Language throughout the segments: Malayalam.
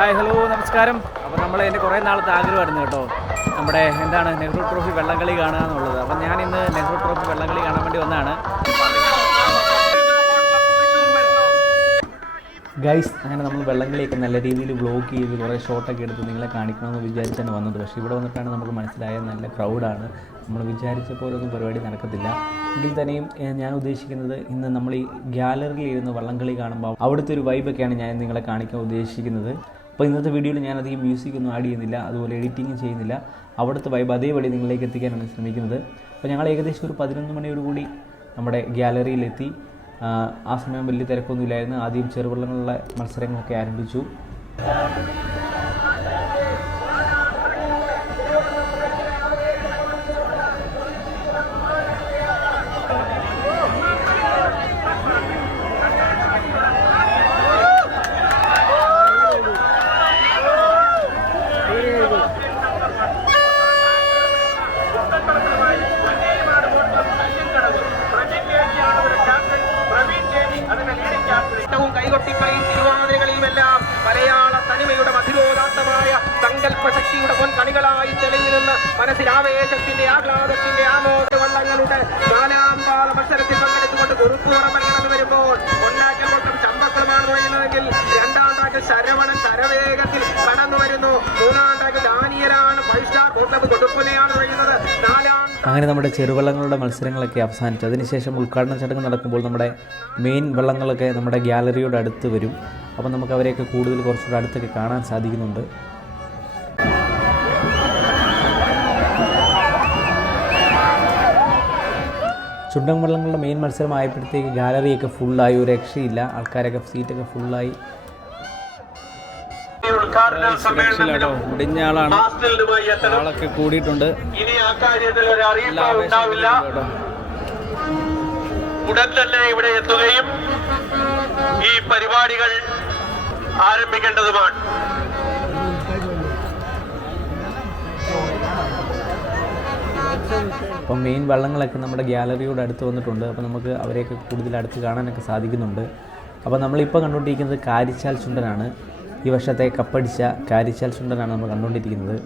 ഹായ് ഹലോ നമസ്കാരം. അപ്പോൾ നമ്മൾ എന്റെ കുറേ നാളത്തെ ആഗ്രഹമായിരുന്നു കേട്ടോ. നമ്മുടെ എന്താണ് നെഹ്റു ട്രോഫി വെള്ളംകളി കാണുക എന്നുള്ളത് അപ്പം ഞാൻ ഇന്ന് നെഹ്റു ട്രോഫി വെള്ളംകളി കാണാൻ വേണ്ടി വന്നതാണ്. ഗൈസ് അങ്ങനെ നമ്മൾ വെള്ളംകളിയൊക്കെ നല്ല രീതിയിൽ ബ്ലോക്ക് ചെയ്ത് കുറേ ഷോട്ടൊക്കെ എടുത്ത് നിങ്ങളെ കാണിക്കണമെന്ന് വിചാരിച്ചാണ് വന്നത്. പക്ഷേ ഇവിടെ വന്നിട്ടാണ് നമുക്ക് മനസ്സിലായ നല്ല ക്രൗഡാണ് നമ്മൾ വിചാരിച്ച പോലൊന്നും പരിപാടി നടക്കത്തില്ല. എങ്കിൽ തന്നെയും ഞാൻ ഉദ്ദേശിക്കുന്നത് ഇന്ന് നമ്മൾ ഈ ഗ്യാലറിയിൽ ഇരുന്ന് വള്ളംകളി കാണുമ്പോൾ അവിടുത്തെ ഒരു വൈബൊക്കെയാണ് ഞാൻ നിങ്ങളെ കാണിക്കാൻ ഉദ്ദേശിക്കുന്നത്. അപ്പോൾ ഇന്നത്തെ വീഡിയോയിൽ ഞാൻ അധികം മ്യൂസിക് ഒന്നും ആഡ് ചെയ്യുന്നില്ല അതുപോലെ എഡിറ്റിംഗ് ചെയ്യുന്നില്ല. അവിടുത്തെ വൈബ് അതേപടി നിങ്ങളിലേക്ക് എത്തിക്കാനാണ് ശ്രമിക്കുന്നത്. അപ്പോൾ ഞങ്ങൾ ഏകദേശം ഒരു പതിനൊന്ന് മണിയോടുകൂടി നമ്മുടെ ഗ്യാലറിയിലെത്തി ആ, സമയം വലിയ തിരക്കൊന്നുമില്ലായിരുന്നു. ആദ്യം ചെറുവള്ളങ്ങളുള്ള മത്സരങ്ങളൊക്കെ ആരംഭിച്ചു. പൊൻ പൊൻകണികളായി തെളിഞ്ഞു നിന്ന് മനസ്സിലാവേശത്തിന്റെ ആഹ്ലാദത്തിന്റെ ആമോദ വള്ളങ്ങളുടെ നാലാം പാല മത്സരത്തിൽ പങ്കെടുത്തുകൊണ്ട് കടന്നു വരുമ്പോൾ ഒന്നാക്കൽ കൊട്ടും ചമ്പക്കുളമാണ് പറയുന്നതെങ്കിൽ രണ്ടാം ടാക്കിൽ ശരവണൻ ശരവേഗത്തിൽ കടന്നു വരുന്നു. മൂന്നാം ടാക്കിൽ ദാനിയലാണ് ഫൈവ് സ്റ്റാർ കോട്ടപ്പ് കൊടുപ്പുനയാണ് പറയുന്നത്. നാലാം അങ്ങനെ നമ്മുടെ ചെറുവള്ളങ്ങളുടെ മത്സരങ്ങളൊക്കെ അവസാനിച്ചു. അതിനുശേഷം ഉദ്ഘാടന ചടങ്ങ് നടക്കുമ്പോൾ നമ്മുടെ മെയിൻ വള്ളങ്ങളൊക്കെ നമ്മുടെ ഗ്യാലറിയോട് അടുത്ത് വരും. അപ്പം നമുക്ക് അവരെയൊക്കെ കൂടുതൽ കുറച്ചുകൂടെ അടുത്തൊക്കെ കാണാൻ സാധിക്കുന്നുണ്ട്. ചുണ്ടൻ വള്ളങ്ങളുടെ മെയിൻ മത്സരമായപ്പോഴത്തേക്ക് ഗാലറിയൊക്കെ ഫുള്ളായി ഒരു രക്ഷയില്ല. ആൾക്കാരൊക്കെ സീറ്റൊക്കെ ഫുള്ളായി സമ്മേളനം മുടിഞ്ഞ ആളാണ് ആളൊക്കെ കൂടിയിട്ടുണ്ട്. ഇനി ആ കാര്യത്തിൽ ഒരു അറിയിപ്പ് ഉണ്ടാവില്ല. ഉടൻ തന്നെ ഇവിടെ എത്തുകയും ഈ പരിപാടികൾ ആരംഭിക്കേണ്ടതുമാണ്. അപ്പം മെയിൻ വള്ളങ്ങളൊക്കെ നമ്മുടെ ഗ്യാലറിയോട് അടുത്ത് വന്നിട്ടുണ്ട്. അപ്പോൾ നമുക്ക് അവരെയൊക്കെ കൂടുതൽ അടുത്ത് കാണാനൊക്കെ സാധിക്കുന്നുണ്ട്. അപ്പോൾ നമ്മളിപ്പോൾ കണ്ടുകൊണ്ടിരിക്കുന്നത് കാരിച്ചാൽ ചുണ്ടനാണ് ഈ വർഷത്തെ കപ്പടിച്ച കാരിച്ചാൽ ചുണ്ടനാണ് നമ്മൾ കണ്ടുകൊണ്ടിരിക്കുന്നത്.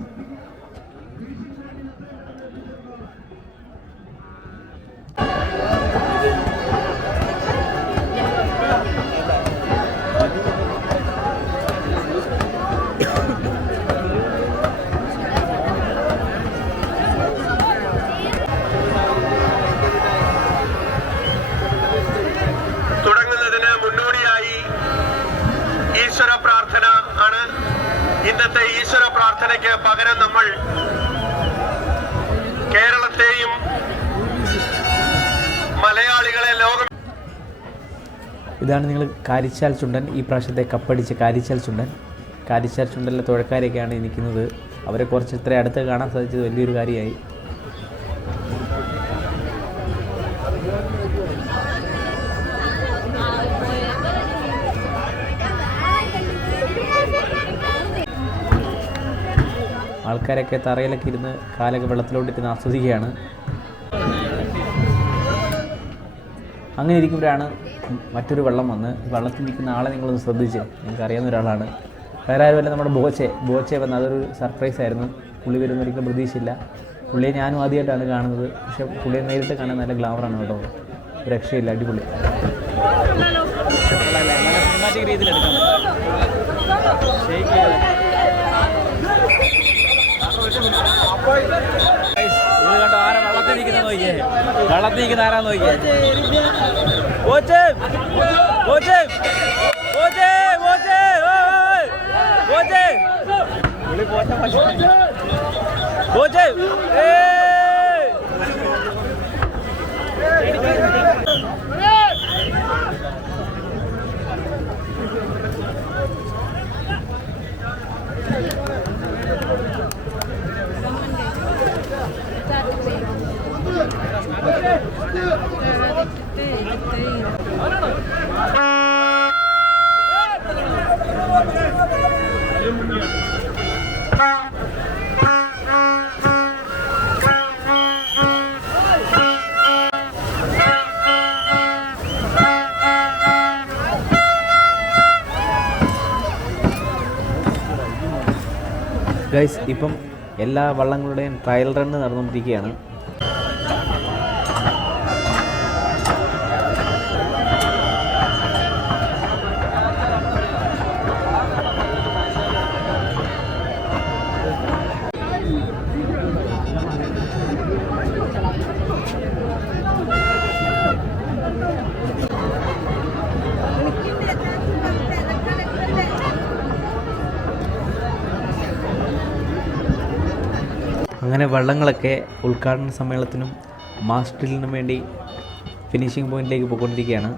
ഇതാണ് നിങ്ങൾ കാരിച്ചാൽ ചുണ്ടൻ ഈ പ്രാവശ്യത്തെ കപ്പടിച്ച് കാരിച്ചാൽ ചുണ്ടൻ. കാരിച്ചാൽ ചുണ്ടനിലെ തുഴക്കാരൊക്കെയാണ് നിൽക്കുന്നത്. അവരെ കുറച്ച് ഇത്ര അടുത്ത് കാണാൻ സാധിച്ചത് വലിയൊരു കാര്യമായി. ആൾക്കാരൊക്കെ തറയിലൊക്കെ ഇരുന്ന് കാലൊക്കെ വെള്ളത്തിലോട്ടിരുന്ന് ആസ്വദിക്കുകയാണ്. അങ്ങനെ ഇരിക്കുമ്പോഴാണ് മറ്റൊരു വെള്ളം വന്ന് വെള്ളത്തിൽ നിൽക്കുന്ന ആളെ നിങ്ങളൊന്ന് ശ്രദ്ധിച്ച് നിങ്ങൾക്ക് അറിയാവുന്ന ഒരാളാണ്. വേറെ ആരുമല്ല നമ്മുടെ ബോച്ചെ. ബോച്ചെ വന്ന് അതൊരു സർപ്രൈസ് ആയിരുന്നു. പുള്ളി വരുന്ന ഒരിക്കലും പ്രതീക്ഷയില്ല. പുള്ളിയെ ഞാനും ആദ്യമായിട്ടാണ് കാണുന്നത്. പക്ഷേ പുള്ളിയെ നേരിട്ട് കാണാൻ നല്ല ഗ്ലാമറാണ് കേട്ടോ. രക്ഷയില്ല. അടിപൊളി. രീതിയിൽ നോക്കിയേ? വെള്ളത്തിൽ നിൽക്കുന്ന നോക്കിയേ? കോച്ച് കോച്ച് കോച്ച് ഗൈസ് ഇപ്പം എല്ലാ വള്ളങ്ങളുടെയും ട്രയൽ റണ്ണ് നടന്നുകൊണ്ടിരിക്കുകയാണ്. അങ്ങനെ വള്ളങ്ങളൊക്കെ ഉദ്ഘാടന സമ്മേളനത്തിനും മാസ്റ്റിലിനും വേണ്ടി ഫിനിഷിംഗ് പോയിന്റിലേക്ക് പോയിക്കൊണ്ടിരിക്കുകയാണ്.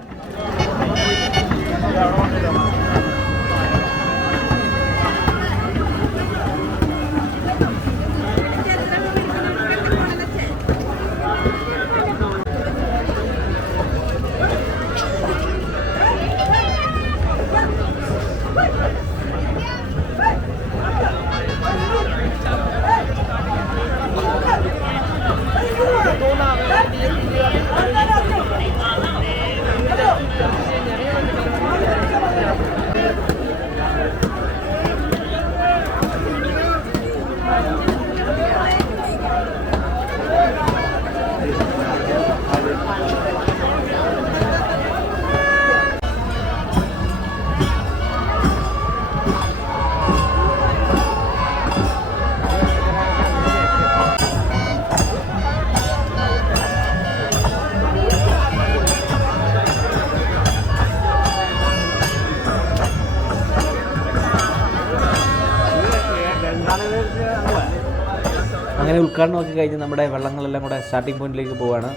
അങ്ങനെ ഉദ്ഘാടനമൊക്കെ കഴിഞ്ഞ് നമ്മുടെ വെള്ളങ്ങളെല്ലാം കൂടെ സ്റ്റാർട്ടിംഗ് പോയിന്റിലേക്ക് പോവാണ്.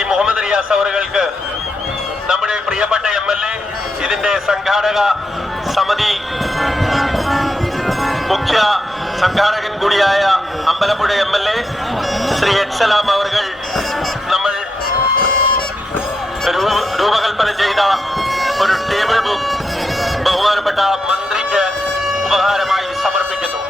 ശ്രീ മുഹമ്മദ് റിയാസ് അവറുകൾക്ക് നമ്മുടെ പ്രിയപ്പെട്ട എം എൽ എ ഇതിന്റെ സംഘാടക സമിതി മുഖ്യ സംഘാടകൻ കൂടിയായ Ambalappuzha M L A Shri എക്സലാം അവർകൾ നമ്മൾ രൂപകൽപ്പന ചെയ്ത ഒരു ടേബിൾ ബുക്ക് ബഹുമാനപ്പെട്ട മന്ത്രിക്ക് ഉപഹാരമായി സമർപ്പിക്കുന്നു.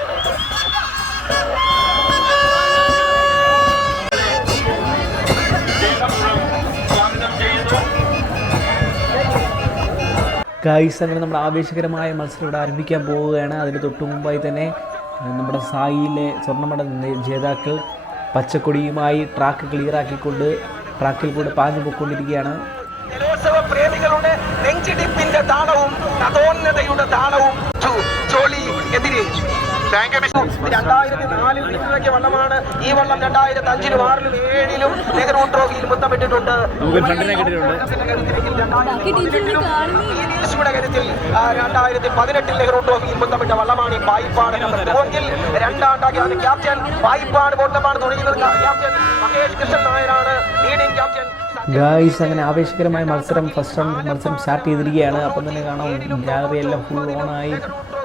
ഗൈസ് അങ്ങനെ നമ്മുടെ ആവേശകരമായ മത്സരം ഇവിടെ ആരംഭിക്കാൻ പോവുകയാണ്. അതിന് തൊട്ടു മുമ്പായി തന്നെ നമ്മുടെ സായിയിലെ സ്വർണമട ജേതാക്കൾ പച്ചക്കൊടിയുമായി ട്രാക്ക് ക്ലിയറാക്കിക്കൊണ്ട് ട്രാക്കിൽ കൂടെ പാഞ്ഞു പോയിക്കൊണ്ടിരിക്കുകയാണ്. പ്രേമികളുടെ നെഞ്ചിടിപ്പിന്റെ താളവും താളവും രണ്ടായിരത്തി നാലിൽ നിർമ്മിച്ച വള്ളമാണ്. ഈ വള്ളം രണ്ടായിരത്തി അഞ്ചിലും ആറിലും ഏഴിലും നെഹ്റു ട്രോഫിയിൽ മുത്തമിട്ടിട്ടുണ്ട് ഈനീസുയുടെ കരുത്തിൽ ആ, രണ്ടായിരത്തി പതിനെട്ടിൽ നെഹ്റു ട്രോഫിയിൽ മുത്തമിട്ട വള്ളമാണ് ഈ പായിപ്പാട് രണ്ടാണ്ടാക്കി അതിന് ക്യാപ്റ്റൻ. പായിപ്പാട് ബോട്ടമാണ് തുടങ്ങുന്നത് ക്യാപ്റ്റൻ മഹേഷ് കൃഷ്ണൻ നായരാണ്. ലീഡിംഗ് ക്യാപ്റ്റൻ ഗായ്സ് അങ്ങനെ ആവേശകരമായ മത്സരം ഫസ്റ്റ് റൗണ്ട് മത്സരം സ്റ്റാർട്ട് ചെയ്തിരിക്കുകയാണ്. അപ്പം തന്നെ കാണാം ഗാലറി എല്ലാം ഫുൾ ഓണായി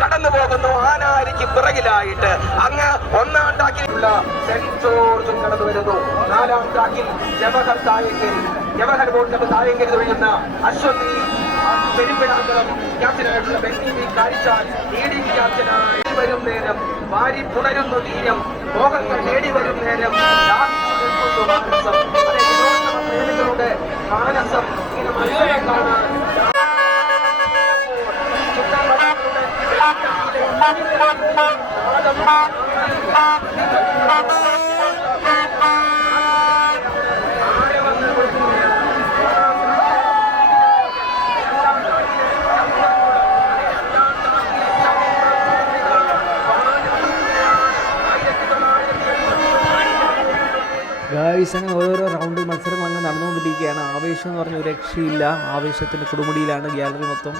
കടന്നു പോകുന്നു ആനാരിക്ക് പിറകിലായിട്ട് അങ്ങ് ഒന്നാം ടാക്കിലുള്ള സെന്റ് ജോർജും കടന്നു വരുന്നു നാലാം ടാക്കിൽ ജവഹർ തായങ്കരി ജവഹർ ബോട്ടപ്പ് തായങ്കരി തൊഴിയുന്ന അശ്വതി പെരുമ്പിടാന്തളം ക്യാപ്റ്റനായിട്ടുള്ള ബെന്നി കാഴ്ചാൽ ലീഡിംഗ് ക്യാപ്റ്റനായി വരും നേരം വാരി പുണരുന്നു തീരം മോഹങ്ങൾ നേടി വരും നേരം മാനസം മാനസം ഇങ്ങനെ മത്സരം കാണാൻ ഗായ്സ് അങ്ങനെ ഓരോരോ റൗണ്ട് മത്സരങ്ങൾ അങ്ങനെ നടന്നുകൊണ്ടിരിക്കുകയാണ്. ആവേശം എന്ന് പറഞ്ഞ ഒരു രക്ഷയില്ല. ആവേശത്തിന്റെ കൊടുമുടിയിലാണ് ഗ്യാലറി മൊത്തം.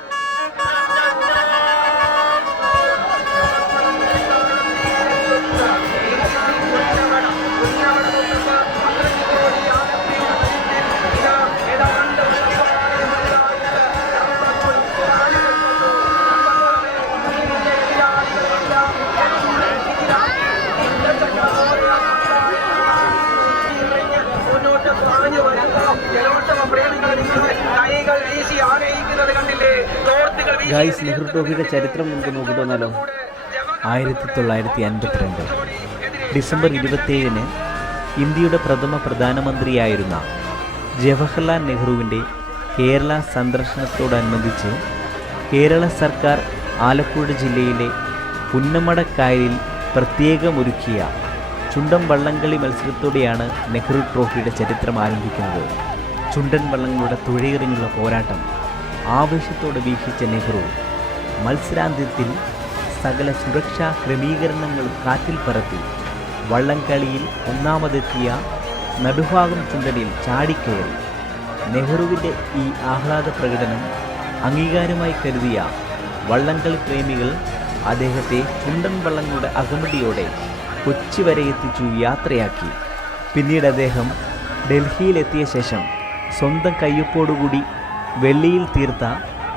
ഗായ്സ് നെഹ്റു ട്രോഫിയുടെ ചരിത്രം നമുക്ക് നോക്കിയിട്ട് വന്നാലോ ആയിരത്തി തൊള്ളായിരത്തി അൻപത്തിരണ്ട് ഡിസംബർ ഇരുപത്തേഴിന് ഇന്ത്യയുടെ പ്രഥമ പ്രധാനമന്ത്രിയായിരുന്ന ജവഹർലാൽ നെഹ്റുവിന്റെ കേരള സന്ദർശനത്തോടനുബന്ധിച്ച് കേരള സർക്കാർ ആലപ്പുഴ ജില്ലയിലെ പുന്നമടക്കായലിൽ പ്രത്യേകമൊരുക്കിയ ചുണ്ടൻ വള്ളംകളി മത്സരത്തോടെയാണ് നെഹ്റു ട്രോഫിയുടെ ചരിത്രം ആരംഭിക്കുന്നത്. ചുണ്ടൻ വള്ളങ്ങളുടെ തുഴയെറിഞ്ഞുള്ള പോരാട്ടം ആവേശത്തോടെ വീക്ഷിച്ച നെഹ്റു മത്സരാന്ത്യത്തിൽ സകല സുരക്ഷാ ക്രമീകരണങ്ങളും കാറ്റിൽ പറത്തി വള്ളംകളിയിൽ ഒന്നാമതെത്തിയ നടുഭാഗം ചുണ്ടലിൽ ചാടിക്കയറി. നെഹ്റുവിന്റെ ഈ ആഹ്ലാദ പ്രകടനം അംഗീകാരമായി കരുതിയ വള്ളംകളി പ്രേമികൾ അദ്ദേഹത്തെ ചുണ്ടൻ വള്ളങ്ങളുടെ അകമ്പടിയോടെ കൊച്ചി വരെ എത്തിച്ചു യാത്രയാക്കി. പിന്നീട് അദ്ദേഹം ഡൽഹിയിലെത്തിയ ശേഷം സ്വന്തം കയ്യൊപ്പോടുകൂടി വെള്ളിയിൽ തീർത്ത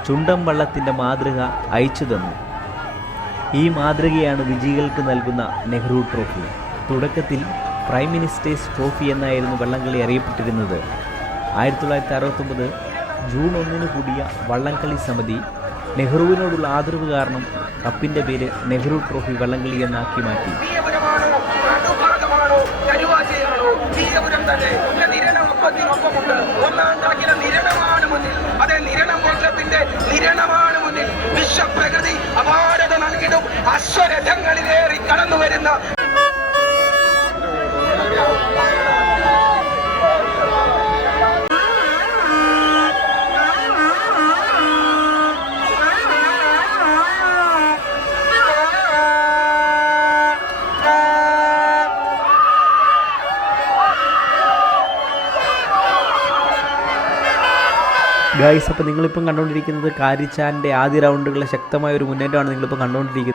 ചുണ്ടം വള്ളത്തിന്റെ മാതൃക അയച്ചു തന്നു. ഈ മാതൃകയാണ് വിജയികൾക്ക് നൽകുന്ന നെഹ്റു ട്രോഫി. തുടക്കത്തിൽ പ്രൈം മിനിസ്റ്റേഴ്സ് ട്രോഫി എന്നായിരുന്നു വള്ളംകളി അറിയപ്പെട്ടിരുന്നത്. ആയിരത്തി തൊള്ളായിരത്തി അറുപത്തൊമ്പത് ജൂൺ ഒന്നിന് കൂടിയ വള്ളംകളി സമിതി നെഹ്റുവിനോടുള്ള ആദരവ് കാരണം കപ്പിന്റെ പേര് നെഹ്റു ട്രോഫി വള്ളംകളി എന്നാക്കി മാറ്റി. തന്നെ? വിശ്വപ്രഗതി അപാരത നൽകിടും. അശ്വരഥങ്ങളിലേറി കടന്നു വരുന്ന ഗൈസ് അപ്പോൾ നിങ്ങളിപ്പം കണ്ടുകൊണ്ടിരിക്കുന്നത് കാരിച്ചാന്റെ ആദ്യ റൗണ്ടുകളിലെ ശക്തമായ ഒരു മുന്നേറ്റമാണ് നിങ്ങളിപ്പോൾ കണ്ടുകൊണ്ടിരിക്കുന്നത്.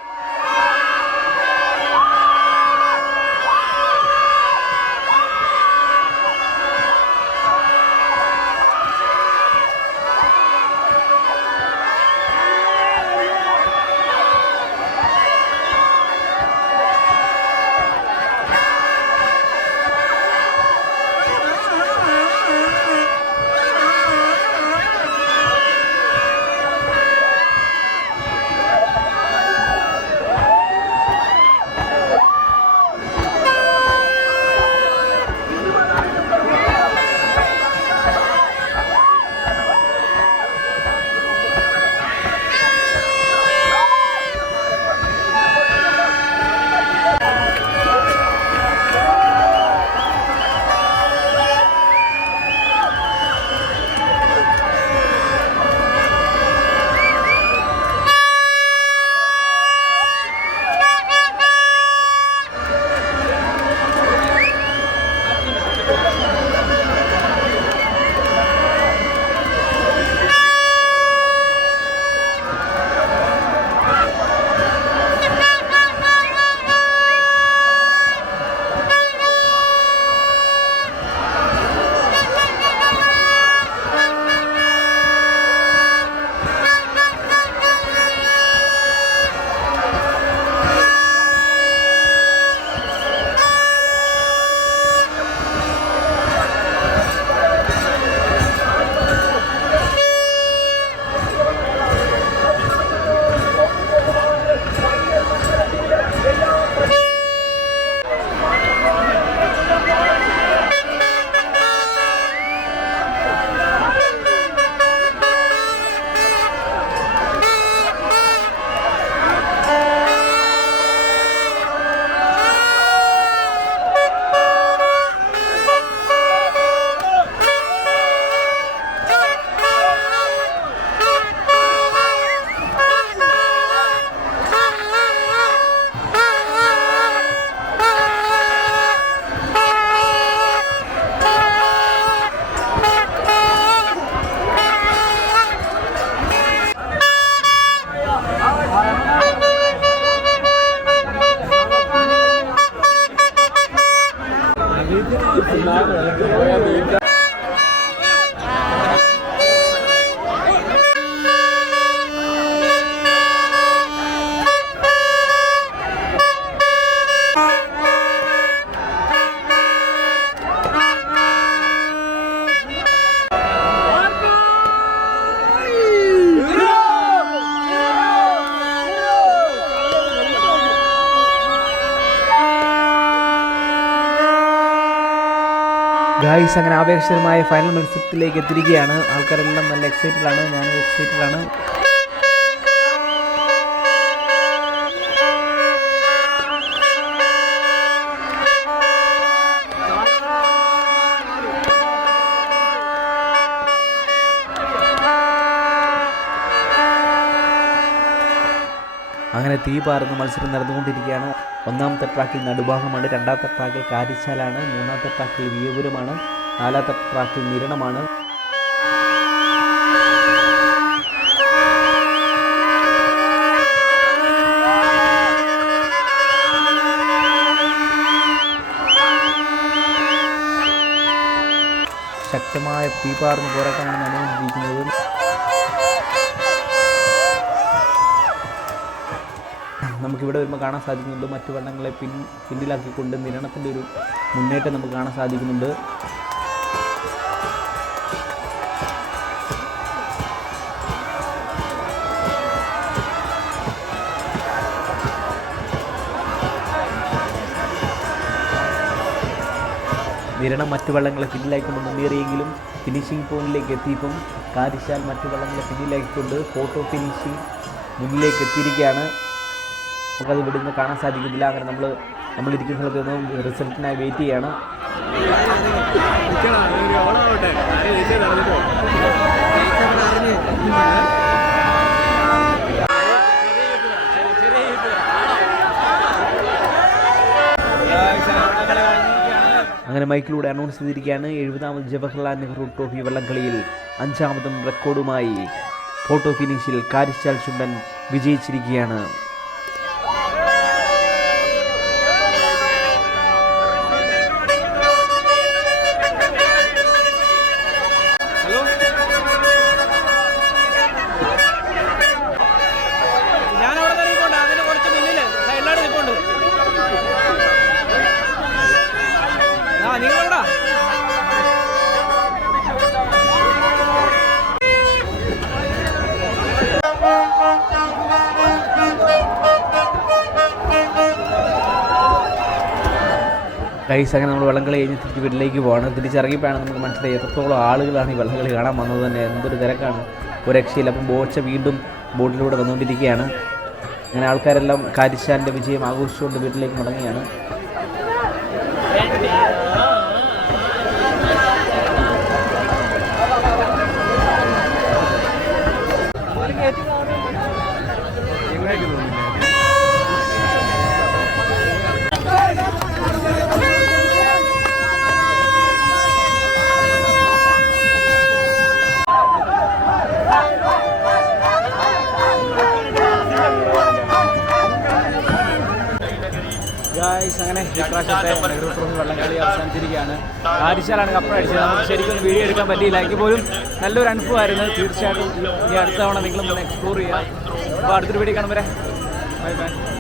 ഗായ്സ് അങ്ങനെ ആവേശകരമായ ഫൈനൽ മത്സരത്തിലേക്ക് എത്തിരിക്കുകയാണ് ആൾക്കാരെല്ലാം നല്ല എക്സൈറ്റഡ് ആണ്. ഞാനും എക്സൈറ്റഡ് ആണ്. അങ്ങനെ തീ പാർന്ന് മത്സരം നടന്നുകൊണ്ടിരിക്കുകയാണ്. ഒന്നാമത്തെ ട്രാക്കിൽ നടുഭാഗമാണ് രണ്ടാമത്തെ ട്രാക്കിൽ കാരിച്ചാലാണ് മൂന്നാമത്തെ ട്രാക്കിൽ വിയപുരമാണ് നാലാമത്തെ ട്രാക്കിൽ നിരണമാണ്. ശക്തമായ തീപാർന്ന പോരാട്ടമാണ് നമുക്കിവിടെ വരുമ്പോൾ കാണാൻ സാധിക്കുന്നുണ്ട്. മറ്റു വള്ളങ്ങളെ പിൻ പിന്നിലാക്കിക്കൊണ്ട് നിരണത്തിന്റെ ഒരു മുന്നേറ്റം നമുക്ക് കാണാൻ സാധിക്കുന്നുണ്ട്. നിരണം മറ്റു വള്ളങ്ങളെ പിന്നിലായിക്കൊണ്ട് മുന്നേറിയെങ്കിലും ഫിനിഷിംഗ് പോയിന്റിലേക്ക് എത്തിയപ്പം കാരിശാൽ മറ്റു വള്ളങ്ങളെ പിന്നിലാക്കിക്കൊണ്ട് ഫോട്ടോ ഫിനിഷിംഗ് മുന്നിലേക്ക് എത്തിയിരിക്കുകയാണ്. നമുക്കത് ഇവിടെ നിന്ന് കാണാൻ സാധിക്കുന്നില്ല. അങ്ങനെ നമ്മൾ നമ്മളിരിക്കുന്ന സ്ഥലത്ത് നിന്നും റിസൾട്ടിനായി വെയിറ്റ് ചെയ്യണം. അങ്ങനെ മൈക്കിലൂടെ അനൗൺസ് ചെയ്തിരിക്കുകയാണ് എഴുപതാമത് ജവഹർലാൽ നെഹ്റു ട്രോഫി വള്ളംകളിയിൽ അഞ്ചാമതും റെക്കോർഡുമായി ഫോട്ടോ ഫിനിഷിൽ കാരിശാൽ ചുണ്ടൻ വിജയിച്ചിരിക്കുകയാണ്. ഗൈസ് അങ്ങനെ നമ്മൾ വള്ളംകളി കഴിഞ്ഞ് തിരിച്ച് വീട്ടിലേക്ക് പോകണം തിരിച്ചിറങ്ങിയപ്പോഴാണ് നമുക്ക് മനസ്സിലായി. എത്രത്തോളം ആളുകളാണ് ഈ വള്ളംകളി കാണാൻ വന്നത് തന്നെ. എന്തൊരു തിരക്കാണ്. ഒരു രക്ഷയില്ല. അപ്പം ബോച്ച വീണ്ടും ബോട്ടിലൂടെ വന്നുകൊണ്ടിരിക്കുകയാണ്. അങ്ങനെ ആൾക്കാരെല്ലാം കാരിശാന്റെ വിജയം ആഘോഷിച്ചുകൊണ്ട് വീട്ടിലേക്ക് മടങ്ങുകയാണ്. അങ്ങനെ ഇപ്രാവശ്യത്തെ നെഹ്റു വള്ളംകളി അവസാനിച്ചിരിക്കുകയാണ്. ആരിച്ചാലാണ് കപ്പ് അടിച്ചത്? നമുക്ക് ശരിക്കും വീഡിയോ എടുക്കാൻ പറ്റിയില്ല. എങ്കിൽ പോലും നല്ലൊരു അനുഭവമായിരുന്നു. തീർച്ചയായിട്ടും ഈ അടുത്ത തവണ നിങ്ങളും ഒന്ന് എക്സ്പ്ലോർ ചെയ്യുക അപ്പോൾ അടുത്തൊരു വീഡിയോ കാണുമ്പോൾ ബൈ ബൈ